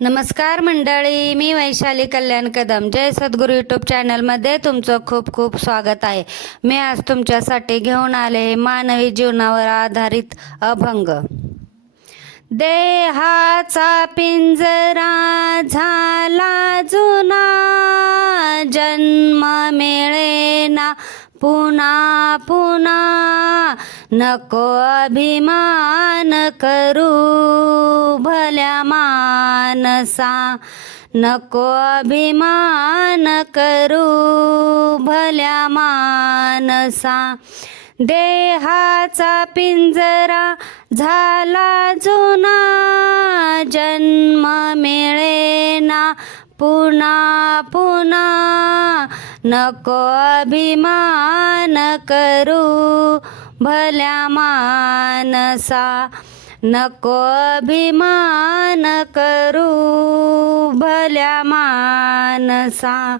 नमस्कार मंडळी मी वैशाली कल्याण कदम. जय सद्गुरू यूट्यूब चॅनलमध्ये तुमचं खूप खूप स्वागत आहे. मी आज तुमच्यासाठी घेऊन आले हे मानवी जीवनावर आधारित अभंग. देहाचा पिंजरा झाला जुना जन्म मिळेना पुन्हा पुन्हा नको अभिमान करू भल्या मानसा. नको अभिमान करू भल्या मानसा. देहाचा पिंजरा झाला जुना जन्म मिळेना. पुन्हा पुन्हा नको अभिमान करू भल्या मानसा. नको अभिमान करू भल्या मानसा.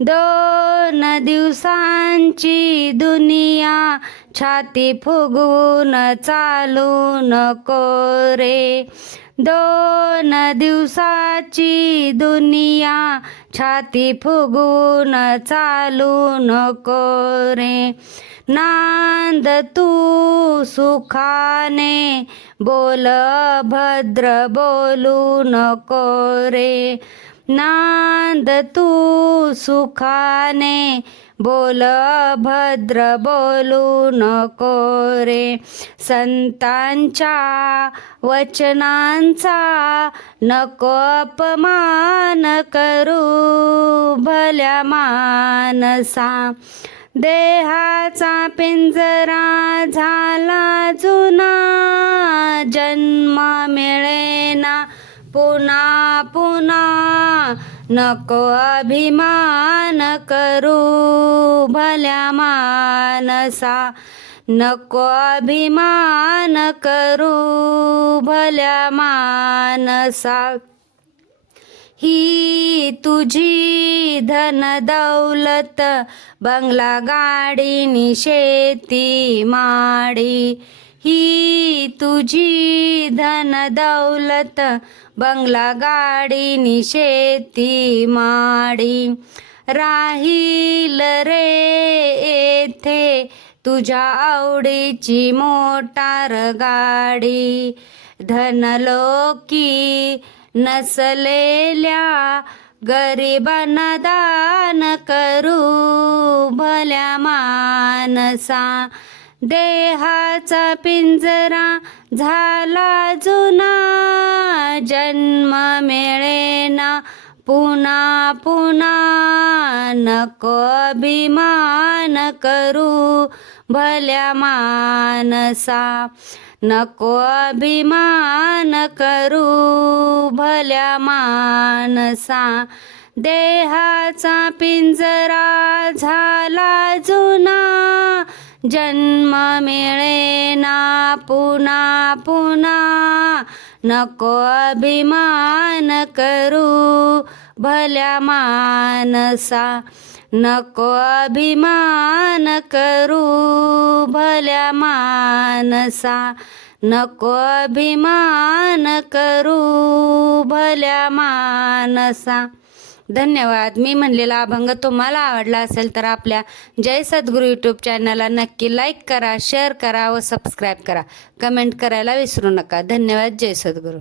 दोन दिवसांची दुनिया छाती फुगवून चालू नको रे. दोन दिवसाची दुनिया छाती फुगून चालू नको रे. नांद तू सुखाने बोल भद्र बोलू नको रे. नांद तू सुखाने बोल भद्र बोलू नको रे. संतांच्या वचनांचा नको अपमान करू भल्या मानसा. देहाचा पिंजरा झाला जुना जन्म मिळेना पुन्हा पुन्हा. नको अभिमान करू भल्या मानसा. नको अभिमान करू भल्या मानसा. ही तुझी धन दौलत बंगला गाडीनी शेती माडी. ही तुझी धन दौलत बंगला गाडीनी शेती माडी. राहील रे येथे तुझ्या आवडीची मोटार गाडी. धनलोकी नसलेल्या गरिबांना दान करू भल्या मानसा. देहाचा पिंजरा झाला जुना. जन्म मिळेना. पुन्हा पुन्हा नको अभिमान करू. भल्या मानसा. नको अभिमान करू. भल्या मानसा. देहाचा पिंजरा झाला जुना. जन्म मिळे ना पुन्हा पुन्हा नको अभिमान करू भल्या मानसा नको अभिमान करू भल्या मानसा नको अभिमान करू भल्या मानसा। धन्यवाद. मी म्हणलेला अभंग तुम्हाला आवडला असेल तर आपल्या जय सद्गुरू यूट्यूब चॅनलला नक्की लाईक करा शेअर करा व सबस्क्राईब करा. कमेंट करायला विसरू नका. धन्यवाद. जय सद्गुरू.